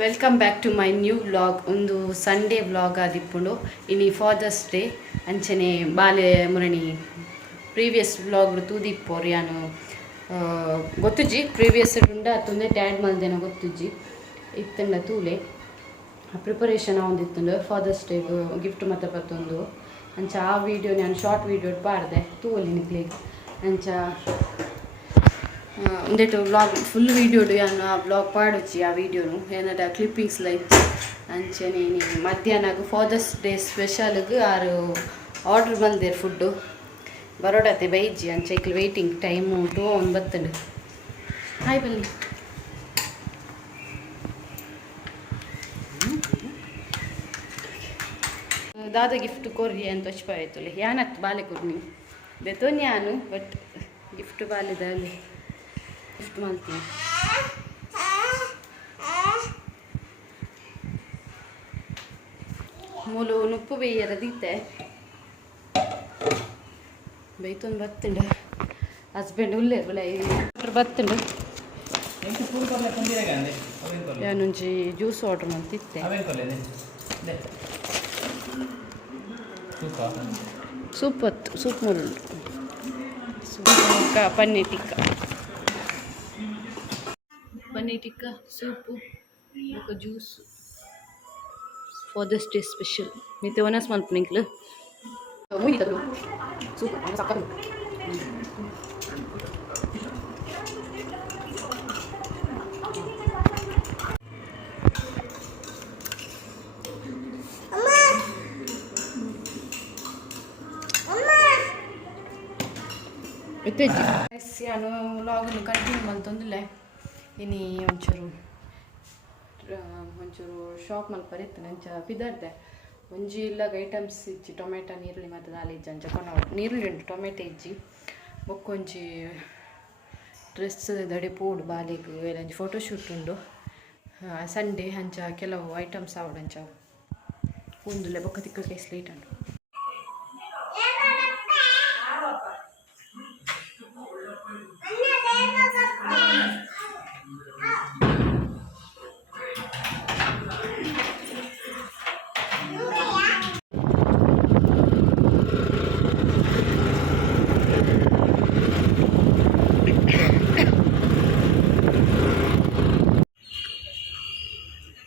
Welcome back to my new vlog. ಒಂದು Sunday vlog ಆದಿಪ್ಪುಂಡು ಇನಿ ಫಾದರ್ಸ್ ಡೇ ಅಂಚನೆ ಬಾಲೆ ಮುರಣಿ ಪ್ರೀವಿಯಸ್ ವ್ಲಾಗ್ ತೂದಿಪ್ಪೋರು ಯಾನು ಗೊತ್ತುಜ್ಜಿ ಪ್ರೀವಿಯಸ್ ಉಂಡ ತುಂದೆ ಟ್ಯಾಡ್ ಮಲ್ದೇನ ಗೊತ್ತುಜ್ಜಿ ಇತ್ತಂಡ ತೂಲೆ ಪ್ರಿಪರೇಷನ್ ಆವೊಂದಿತ್ತುಂಡು ಫಾದರ್ಸ್ ಡೇಗ್ ಗಿಫ್ಟ್ ಮಾತ ಪತ್ತೊಂದು ಅಂಚ ಆ ವಿಡಿಯೋ ನಾನು ಶಾರ್ಟ್ ವಿಡಿಯೋ ಪಾಡ್ದೆ ತೂವಲ್ಲಿ ನಿಕ್ಲಿಗೆ ಅಂಚ ಒಂದೇಟು ವ್ಲಾಗ್ ಫುಲ್ ವೀಡಿಯೋಡು ಯಾನು ಆ ವ್ಲಾಗ್ ಪಾಡೊಚ್ಚಿ ಆ ವೀಡಿಯೋನು ಏನಾದ ಕ್ಲಿಪ್ಪಿಂಗ್ಸ್ಲ ಇತ್ತು ಅಂಚನೆ ಮಧ್ಯಾಹ್ನಗೂ ಫಾದರ್ಸ್ ಡೇ ಸ್ಪೆಷಲ್ಗೆ ಆರು ಆರ್ಡ್ರ್ ಬಂದೇರು ಫುಡ್ಡು ಬರೋಡತ್ತೆ ಬೈಜಿ ಅಂಚೈಕ್ಲು ವೆಯ್ಟಿಂಗ್ ಟೈಮು ಟೂ ಅವ್ನು ಬತ್ತಂಡು ಹಾಯ್ ಬನ್ನಿ ದಾದ ಗಿಫ್ಟ್ ಕೊರ್ರಿ ಅಂತ ಹೊಚ್ಪಾಯ್ತುಲೆ ಯಾನತ್ತು ಬಾಲೆ ಕೊರ್ನಿ ಬೆತೋನ್ ಯಾನು ಬಟ್ ಗಿಫ್ಟ್ ಬಾಲೆದಲ್ಲಿ ಗಿಫ್ಟ್ ಮಾಡ್ತೀನಿ ಮೂಲು ನುಪ್ಪು ಬೇಯರ ದೀತೆ ಬೈತೊಂದು ಬತ್ತುಂಡು ಹಸ್ಬೆಂಡ್ ಉಲ್ಲೆ ಬತ್ತುಂಡು ಯಾನುಂಜಿ ಜ್ಯೂಸ್ ಆರ್ಡ್ರ್ ಮಾಡ್ತಿತ್ತೆ ಸೂಪ್ ಹೊತ್ತು ಸೂಪ್ ಮೂರುಂಡು ಪನ್ನೀರ್ ಟಿಕ್ಕ ಪನ್ನೀರ್ ಟಿಕ್ಕ ಸೂಪು ఒక ಜ್ಯೂಸ್ ಫಾದರ್ಸ್ ಡೇ ಸ್ಪೆಷಲ್ ಮಿತ್ತೆ ಒನಸ್ ಮಲ್ಪನಿಂಕ್ಲು ಮುಗಿತದು ಸೂಪ್ ಸಕ್ಕದು ನಾನು ವ್ಲಾಗನ್ನು ಕಂಟಿನ್ಯೂ ಮಲ್ತೊಂದುಲ್ಲೆ ಇನಿ ಒಂಚೂರು ಶಾಪ್ ಮಲ್ಪರಿತ್ತು ಅಂಚ ಪಿದರ್ದೆ ಒಂಜಿ ಇಲ್ಲಾಗ ಐಟಮ್ಸ್ ಇಜ್ಜಿ ಟೊಮೆಟೊ ನೀರುಳ್ಳಿ ಮತ್ತು ದಾಲ್ ಇಜ್ಜಿ ಅಂಚ ಕೊನ ನೀರುಳ್ಳಿ ಉಂಟು ಟೊಮೆಟೊ ಇಜ್ಜಿ ಬೊಕ್ಕೊಂಜಿ ಡ್ರೆಸ್ ದಡೆ ಪೋಡು ಬಾಲೆಗ್ ಒಂಜಿ ಫೋಟೋಶೂಟ್ ಉಂಡು ಸಂಡೇ ಅಂಚ ಕೆಲವು ಐಟಮ್ಸ್ ಆವಡು ಅಂಚ ಉಂದುಲ್ಲೆ ಬೊಕ್ಕ ತಿಕ್ಕ ಕೇಸ್ ಲೇಟ್ ಉಂಡು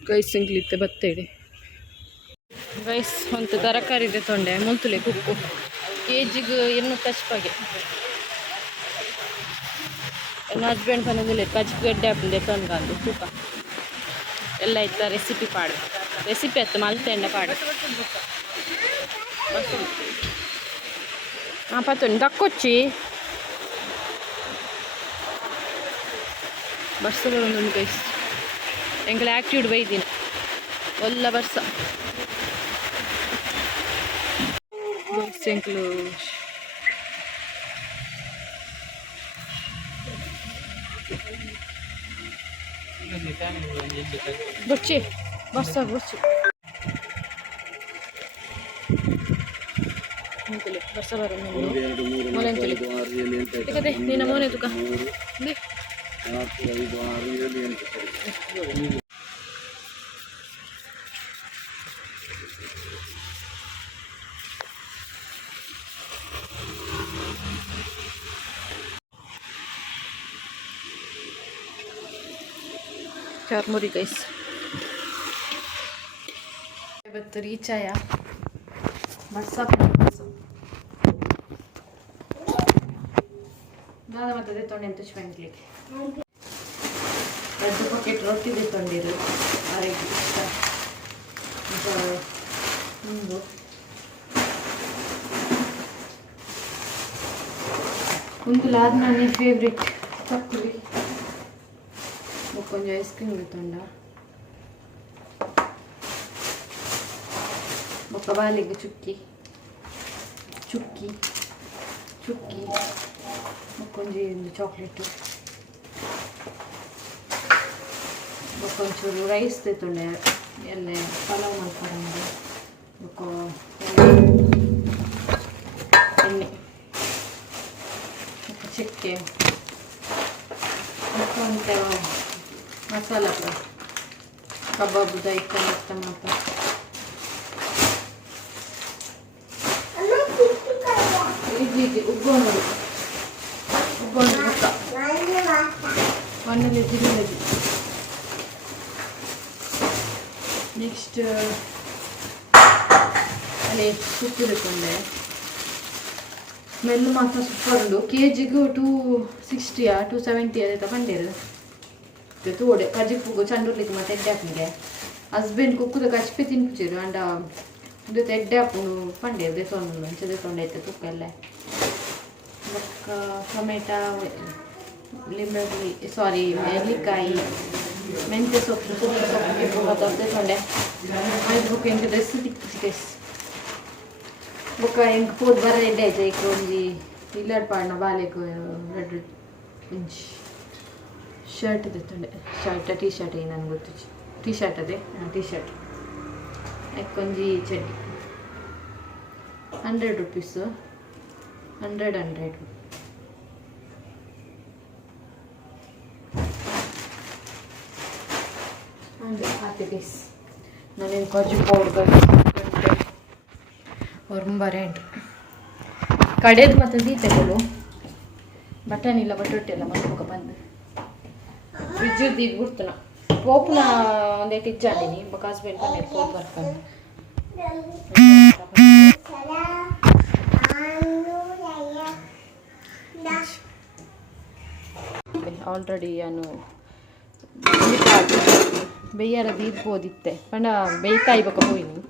ಗೈಸ್ ಸಿಂಗ್ಲಿತ್ತೆ ಬತ್ತೇಳಿ ಗೈಸ್ ಒಂದು ತರಕಾರಿ ಇದೆ ತೊಂಡೆ ಮುಲ್ತುಲೆ ಕುಕ್ಕು ಕೆಜಿಗೆ 200 ಕಚ್ಪಾಗೆ ನನ್ನ ಹಸ್ಬೆಂಡ್ ಬಂದಿಲ್ಲ ಕಚ್ಗಡ್ಡೆ ಹಾಕಿದೆ ತೊಂದ್ಕಂದು ತೂಕ ಎಲ್ಲ ಇತ್ತ ರೆಸಿಪಿ ಪಾಡು ರೆಸಿಪಿ ಆಯ್ತು ಮಲ್ತೆಂಡ ಪಾಡು ಹಾಂ ಪತ್ತೊಂದು ದಕ್ಕೊಚ್ಚಿ ಬರ್ಸಗಳು ಗೈಸ್ ಎಂಕಲ್ ಆ್ಯಕ್ಟಿವ್ಡ್ ಬೈದಿನ ಒಲ್ಲ ಬರ್ಸ ಎಂಕಲು ಬೊಚ್ಚಿ ಬರ್ಸ ಬೊಚ್ಚಿ ಅಂತಲೇ ಬರ್ಸ ಬರೋ ಮೊಲೆ ಅಂತಲೇ ಯಾಕಂದ್ರೆ ನಿನ್ನ ಮೋನೆ ತುಕ ಚಾರ್ಮುರಿ ಗೈಸ್ ಇವತ್ತು ರೀಚ್ ಆಯ ಮಸ್ಸಪ್ ದಾದ ಮತ್ತೆ ತೊಂಡೆ ಅಂತ ಸ್ಪೆಂಡ್ಲಿಕ್ಕೆ ಎರಡು ಪಾಕೆಟ್ ರೊಟ್ಟಿ ತೊಂಡಿರು ಆರೋಗ್ಯ ಇಷ್ಟ ಒಂದು ಕುಂತುಲಾದ ನನ್ನ ಫೇವ್ರೆಟ್ ಚಕ್ಕುಲಿ ಕೊಂಚ ಐಸ್ ಕ್ರೀಮ್ ಉಳಿತೊಂಡ ಬೊಕ್ಕ ಬಾಲಿಗೆ ಚುಕ್ಕಿ ಚುಕ್ಕಿ ಚುಕ್ಕಿ ಬೊಕ್ಕೊಂಜಿ ಒಂದು ಚಾಕ್ಲೇಟು ಬೊಕ್ಕೊಂಚೂರು ರೈಸ್ ತೆತ್ತೊಂಡೆ ಎಲ್ಲ ಪಲಾವ್ ಮಾಡ್ಕೊಂಡು ಬೊಕ್ಕ ಎಣ್ಣೆ ಚಕ್ಕೆ ಬೊಕ್ಕ ಮಸಾಲ ಕಬಾಬ್ ಐಟಮ್ ಟಮಾಟ ಇಡ್ಲಿಗೆ ಉಗ್ಗೋಣ ಮಣ್ಣಲ್ಲಿ ಜಿಲ್ಲೆಗೆ ನೆಕ್ಸ್ಟ್ ಅಲ್ಲಿ ಸುತ್ತಿರುತ್ತಂಡೆ ಸ್ಮೆಲ್ ಮಾತ್ರ ಸೂಪರ್ ಉಂಡು ಕೆಜಿಗೂ 260 270 ಅದೇ ತಗೊಂಡಿರು ತೋಡೆ ಕಜಿ ಪುಗು ಚಂಡೂರ್ಲಿಕ್ಕೆ ಮತ್ತೆ ಎಡ್ಡೆ ಹಾಕಿದೆ ಹಸ್ಬೆಂಡ್ ಕುಕ್ಕುದ ಕಚ್ಪೆ ತಿನ್ಪಿಸಿರು ಅಂಡ ಇದು ಎಡ್ಡೆ ಹಾಕೊಂಡು ಪಂಡೆ ದೇಸೊಂಡು ಮಂಚದೆ ತೊಂಡೈತೆ ತುಕ್ಕ ಎಲ್ಲ ಬೊಕ್ಕ ಟೊಮೆಟೊ ಲಿಂಬೆಹುಳಿ ಸಾರಿ ನೆಲ್ಲಿಕಾಯಿ ಮೆಂತ್ಯ ಸೊಪ್ಪು ಪುದೀನ ಸೊಪ್ಪು ಅದೊಂದೇ ತೊಂಡೆ ಆಯ್ತು ಬುಕ್ ಎಂಟು ಡ್ರೆಸ್ ತಿಕ್ಕಿಸ್ ಬೊಕ್ಕ ಎಂಕ್ ಪೋದ್ ಬರ ಎಡ್ಡೆ ಆಯ್ತು ಈಗ ಒಂಜಿ ಇಲ್ಲಡ್ ಪಾಡ್ನ ಬಾಲೆಕು 2 ಇಂಚ್ ಶರ್ಟ್ ತೆತ್ತೊಂಡೆ ಟೀ ಶರ್ಟ್ ನನಗೆ ಗೊತ್ತು ಟೀ ಶರ್ಟ್ ಅದೇ ಟೀ ಶರ್ಟ್ ಯಾಕೊಂಜಿ ಚಡ್ಡಿ 100 rupees 100 ಹಾಕಿ ಗೈಸ್ ನಾನೇನು ಕಾಜು ಪೌಡರ್ ಒಂಬರೆ ಕಡೆದು ಮತ್ತು ದೀತೆಗಳು ಬಟನ್ ಇಲ್ಲ ಬಟೊಟ್ಟೆ ಎಲ್ಲ ಮಲ್ಕೋಕ ಬಂದು ಫ್ರಿಜ್ಜು ದೀದ್ ಬಿಡ್ತಾನ ಪೋಪ್ನ ಒಂದೇಟು ಇಜ್ಜಾಡೀನಿ ಬೊಕ್ಕ ಹಸ್ಬೆಂಡ್ ಪನ್ನೀರ್ ಪೋಪ್ ಬರ್ಕೊಂಡು ಆಲ್ರೆಡಿ ನಾನು ಬೇಯರ ದೀದ್ಬೋದಿತ್ತೆ ಪಂಡ ಬೇಯ್ಕಾಯಿ ಬೊಕ್ಕ ಹೋಯ್ನಿ